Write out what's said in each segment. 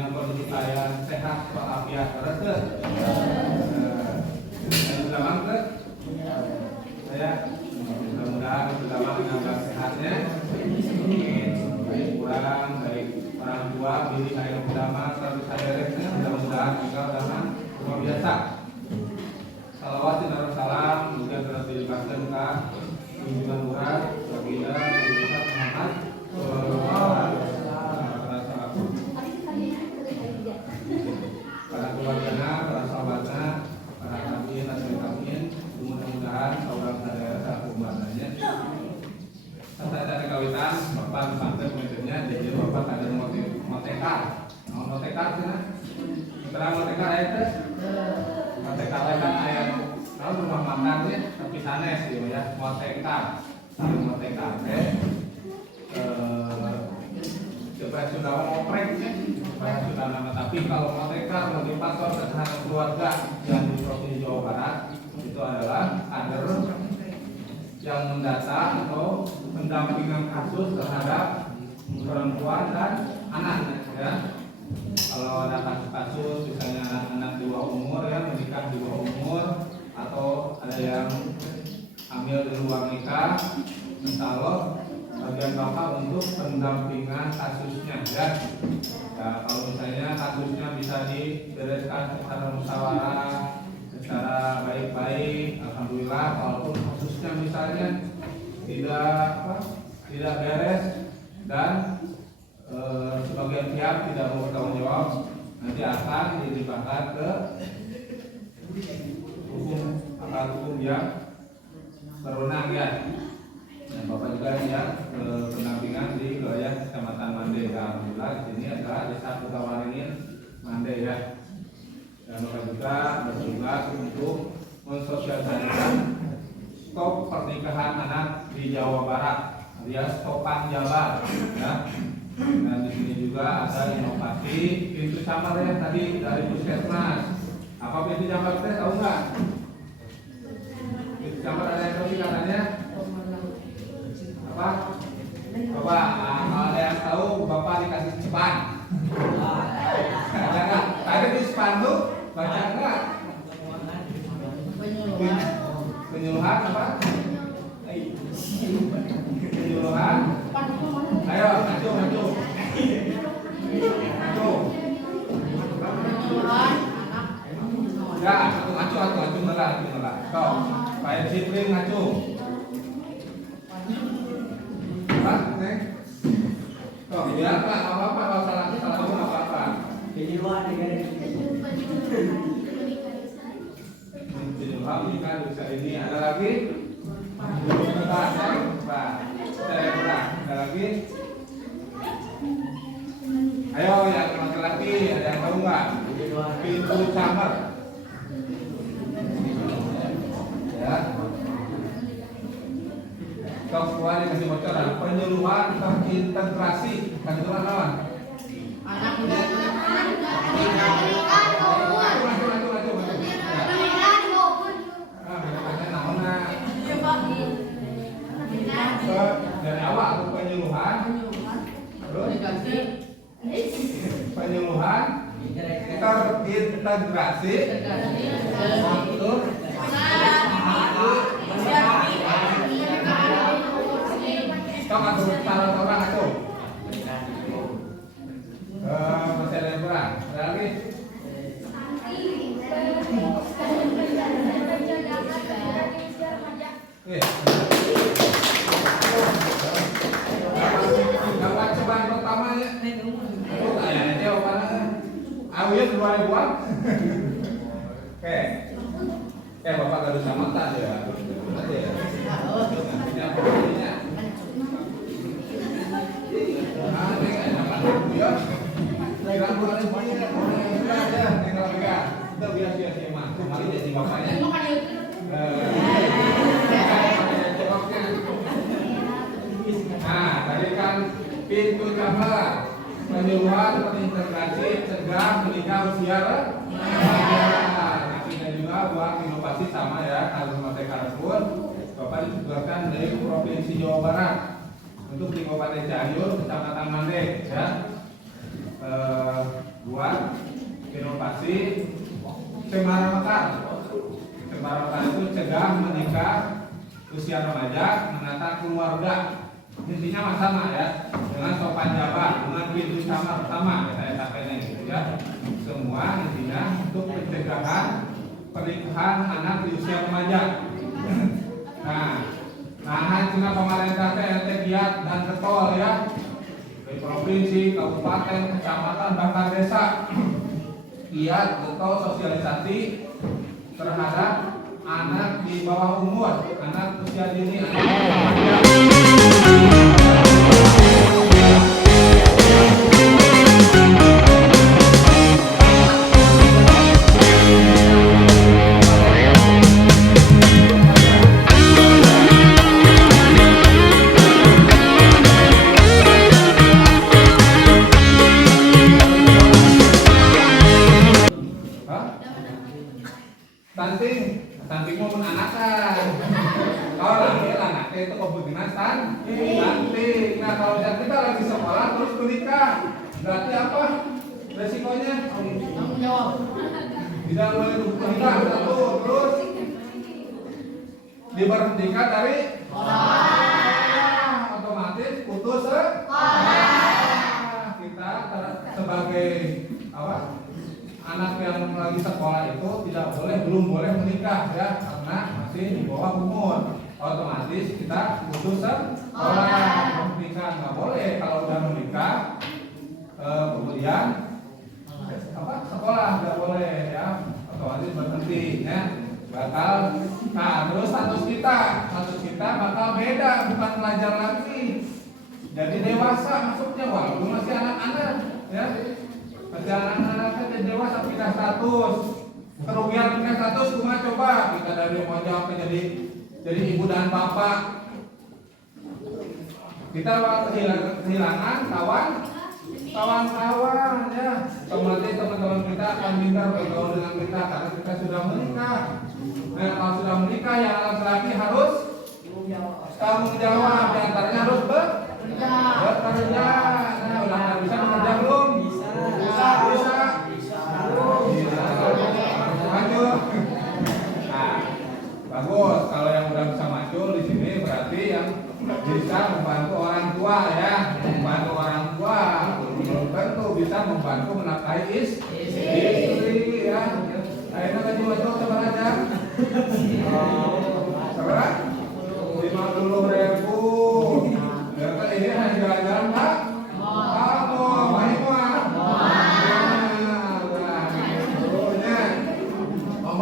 dengan kondisi saya sehat walafiat terus ke selamat ke saya mudah-mudahan bersama dengan sehatnya baik kurang baik orang tua diri saya utama selalu sadarnya mudah-mudahan juga dalam rumah biasa salawat dan salam juga terus dilibatkan ke kunjungan murah baginda Muhammad para keluarganya, para sahabatnya, para tabiin dan tabiin, mudah-mudahan saudara saudara umatnya. Saya dari kawitan, bapak sampai menjadinya, jadi bapak ada motekar, motekar sih nah, setelah motekar itu, motekar kan ayat, kalau rumah makan sih, tapi sanes gitu ya, motekar, saling motekar, coba sudah ngoprek sudah nama tapi kalau motekar mau dipasar terhadap keluarga yang di provinsi Jawa Barat itu adalah kader yang mendata atau pendampingan kasus terhadap perempuan dan anak ya. Kalau ada kasus-kasus misalnya anak-anak di bawah umur ya menikah di bawah umur atau ada yang hamil di luar nikah insya bagian bapak untuk pendampingan kasusnya ya. Ya, kalau misalnya kasusnya bisa dibereskan secara musyawarah, secara baik-baik, alhamdulillah. Walaupun kasusnya misalnya tidak beres dan sebagian pihak tidak mau bertanggung jawab, nanti akan dilimpahkan ke aparat hukum yang berwenang ya. Dan bapak juga yang pendampingan di wilayah Kecamatan Mande. Alhamdulillah di sini adalah Desa Kutawaringin Mande ya. Dan bapak juga bertugas untuk mensosialisasikan stop pernikahan anak di Jawa Barat, alias stopan Jabar ya. Dan di sini juga ada inovasi pintu camar ya tadi dari Puskesmas. Apa pintu camar teh tahu nggak? Pintu camar ada yang tahu sih katanya? Apa? Bapak, ada yang tahu Bapak dikasih cepat? Ada nggak? Tadi di spanduk baca nggak? Penyuluhan apa? Penyuluhan? Ayo, maju. Ya, maju melah. Kau, Pak disiplin maju. Kok biar Pak, apa-apa kalau salah apa-apa. Penyuluhan kan bisa ini ada lagi? Ada lagi? Ayo yang laki-laki ada yang tahu nggak? Pintu camar. Ya. Kau keluar kasih bocoran penyuluhan terintegrasi kan itu apa? Anak muda. Dari awal penyuluhan, terus penyuluhan terintegrasi, untuk kau atur salah orang itu. Masih ada yang kurang? Ada lagi? Dapat cobaan pertamanya. Oh, kayaknya jawabannya. Awalnya 2000-an. Oke. Bapak harus samatan ya. Nanti ya. Nantinya pokoknya. Ya, dengan bulan ini ya, tinggal pegang. Kita biasa mampu, mari jadi bapaknya. Nah, tadi kan pintu kamar penyuluhan terintegrasi cegah menikah usia kita juga buat inovasi sama ya kalau Merdeka pun Bapak ditugaskan dari Provinsi Jawa Barat untuk di Kabupaten Cianjur, Kecamatan Mande ya. buat inovasi cemara mekar. Cemara mekar itu cegah menikah usia remaja, menata keluarga. Intinya sama ya, dengan sopan jawab, dengan pintu sama pertama saya sampaikan gitu ya. Semua intinya untuk pencegahan pernikahan anak di usia remaja. Nah cina pemerintah TNT giat dan getol ya, di provinsi, kabupaten, kecamatan, bahkan desa giat getol sosialisasi terhadap anak di bawah umur, anak usia dini, anak stunting mau menanakan. Kalau lahir anaknya itu kebutuhan stunting. Nah kalau kita lagi sekolah terus menikah, berarti apa resikonya? Tidak boleh menikah satu, terus diberhentikan dari otomatis putus sekolah. Kita sebagai apa? Anak yang lagi sekolah itu belum boleh menikah ya, karena masih di bawah umur. Otomatis kita putus sekolah, menikah nggak boleh. Kalau udah menikah kemudian sekolah nggak boleh ya, otomatis berhenti ya, bakal. Nah terus status kita bakal beda, bukan pelajar lagi, jadi dewasa masuknya, walaupun masih anak-anak ya. Perjalanan kita dewasa pindah status, kerugian pindah status cuma coba kita dari remaja sampai jadi ibu dan bapak, kita kehilangan kawan-kawan ya, otomatis teman-teman kita akan pintar bergaul dengan kita karena kita sudah menikah. Nah kalau sudah menikah yang laki-laki harus tanggung jawab, diantaranya harus bekerja. Nah udah nggak bisa bekerja belum? Bisa. Maju. Nah, bagus. Kalau yang udah bisa maju di sini berarti yang bisa membantu orang tua ya, membantu orang tua. Belum tentu bisa membantu menafkahi istri ya. Akhirnya gaji maju sabar aja. Sabar. 50.000. Ya kan ini hanya jalan-jalan Pak.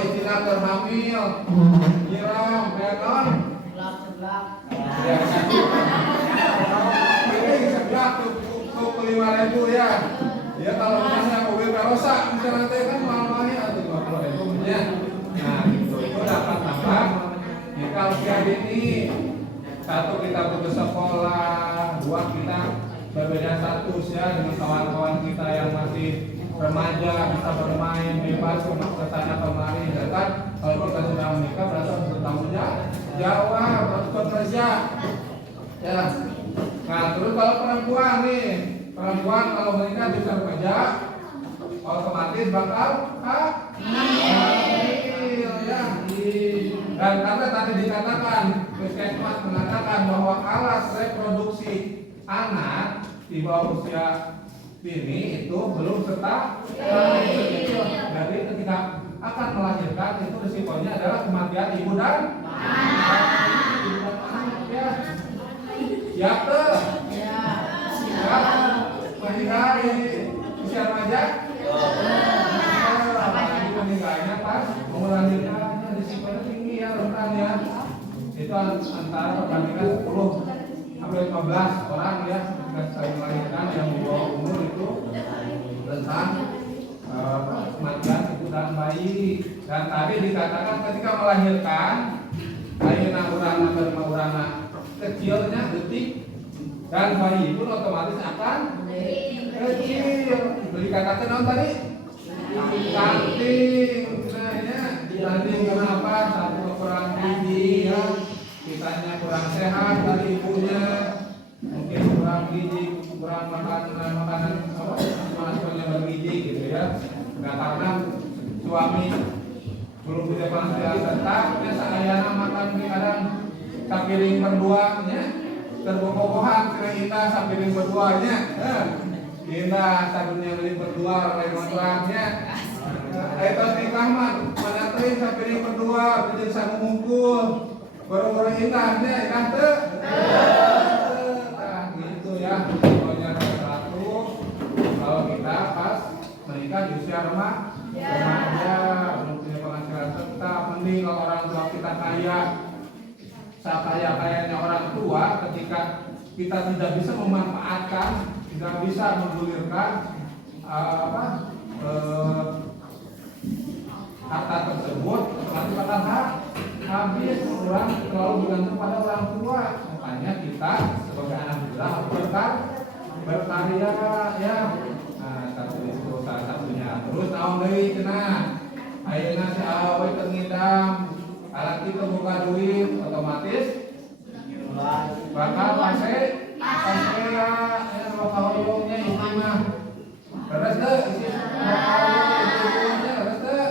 Istilah terhamil, nyiram, beton, ya ini sebelah cukup 5.000 ya. Ya kalau misalnya mobil karosa misalnya kan mahal-mahalnya atau 50.000 ya. Nah itu dapat tambah. Jika usia dini, satu kita putus sekolah, dua kita berbeda status ya dengan kawan-kawan kita yang masih remaja, bisa bermain bebas ke sana kemari, ya kan? Kalau kita sudah menikah berarti harus bertanggung jawab, harus bekerja. Ya. Nah, terus kalau perempuan kalau menikah bisa bekerja, otomatis bakal hamil ya. Dan karena tadi dikatakan, Puskesmas mengatakan bahwa alat reproduksi anak di bawah usia ini itu belum serta jadi ketika akan melahirkan itu risikonya adalah kematian ibu dan anak ya. Siap tuh? Siap? Meninggal di usia remaja? Apalagi meninggalnya pas mau melahirkan risikonya tinggi ya, rentan ya. Itu antara perbandingan 10 sampai 15 orang ya ketika saya melahirkan yang di bawah umur itu rentan kematian ibu dan bayi. Dan tadi dikatakan ketika melahirkan bayi urana kecilnya detik dan bayi pun otomatis akan kecil. Dikatakan non tadi stunting. Nah ya stunting kenapa? Satu kekurangan gizi ya, kitanya kurang sehat dari ibunya, mungkin kurang gizi, kurang makanan apa bergizi Nah karena suami belum punya penghasilan tetap, ya saya makan kadang sapiring berduanya, terbokohan kira indah sapiring berduanya, indah sadunya beli berdua oleh kontraknya. Itu nikah mah mana teh sapiring berdua jadi sanu mungkul, baru-baru indahnya indah tuh. Nah gitu ya, pokoknya satu kalau kita pas menikah di usia remaja belum punya penghasilan tetap, mending kalau orang tua kita kaya, kayaknya orang tua, ketika kita tidak bisa memanfaatkan, tidak bisa menggulirkan harta tersebut, nanti bakal habis, orang terlalu bergantung pada orang tua. Makanya kita sebagai anak muda harus berkarya ya. Nah, satu itu salah satunya. Terus naon deui cenah? Ayeuna si awe keur ngidam, alat kita buka duit, otomatis bakal pase ya bakal hoyongnya ini mah. Terus teh isi bakal hoyongnya terus teh.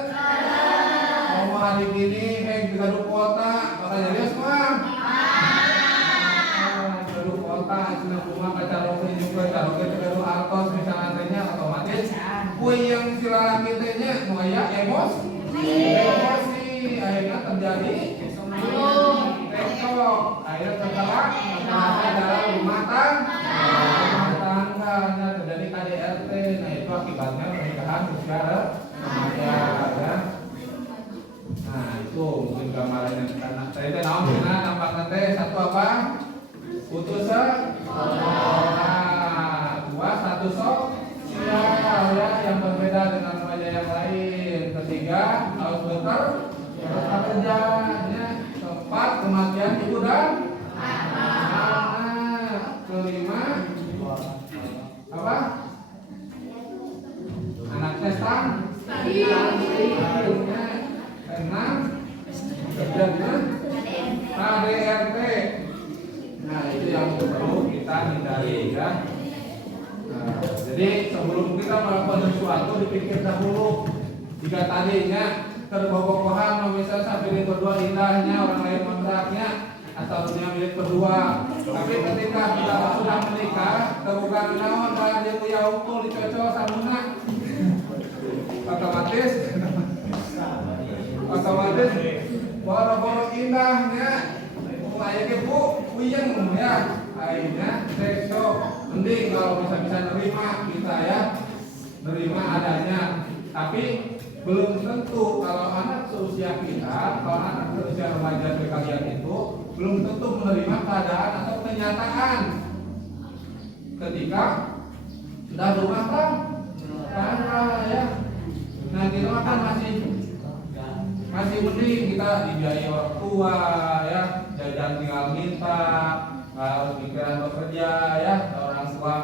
Mau hari gini gaduh kuota, makanya dia semua. Gaduh kuota, cenah kumaha kacarokeun juga carokeun gaduh artos misalnya teh otomatis kuy yang silang kitanya nu aya emosi akhirnya terjadi tektok akhirnya tergerak dalam rumah tangganya terjadi KDRT. Nah itu akibatnya pernikahan usia remaja ya. Nah itu mungkin gambarannya karena saya teh naon cenah nampakna teh satu apa putusnya dua satu sok ya yang berbeda dengan remaja yang lain. Ketiga harus bekerja ya. Keempat kematian ibu dan anak. Kelima apa anaknya enam kerjanya KDRT. Nah itu yang perlu kita hindari ya. Nah, jadi sebelum kita melakukan sesuatu dipikir dahulu. Jika tadinya terbokohan, misalnya sapiring berdua indahnya, orang lain kontraknya, atau punya milik berdua. Tapi ketika kita sudah menikah, terbuka naon dan dia punya hukum dicocok samuna, otomatis boro-boro indahnya, mulai ke bu, puyeng ya, akhirnya besok mending kalau bisa nerima kita ya, nerima adanya. Tapi belum tentu kalau anak seusia kita, kalau anak seusia remaja kalian itu belum tentu menerima keadaan atau kenyataan ketika sudah rumah tangga ya. Nah kita kan masih mending kita dibiayai orang tua ya, jajan tinggal minta, harus pikiran bekerja ya, orang tua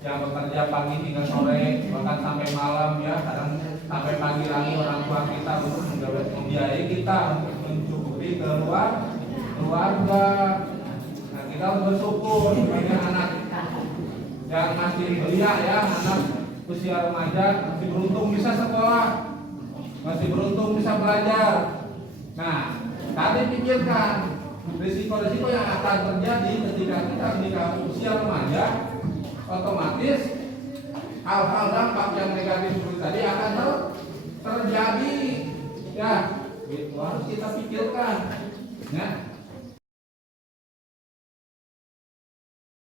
yang bekerja pagi hingga sore bahkan sampai malam ya, kadang sampai pagi lagi orang tua kita untuk membiayai kita untuk mencukupi keluarga. Nah kita harus bersyukur sebagai anak yang masih belia ya, anak usia remaja masih beruntung bisa sekolah, masih beruntung bisa belajar. Nah tadi pikirkan risiko-risiko yang akan terjadi ketika kita menikah usia remaja, otomatis hal-hal dampak yang negatif seperti tadi akan terjadi ya, itu harus kita pikirkan ya.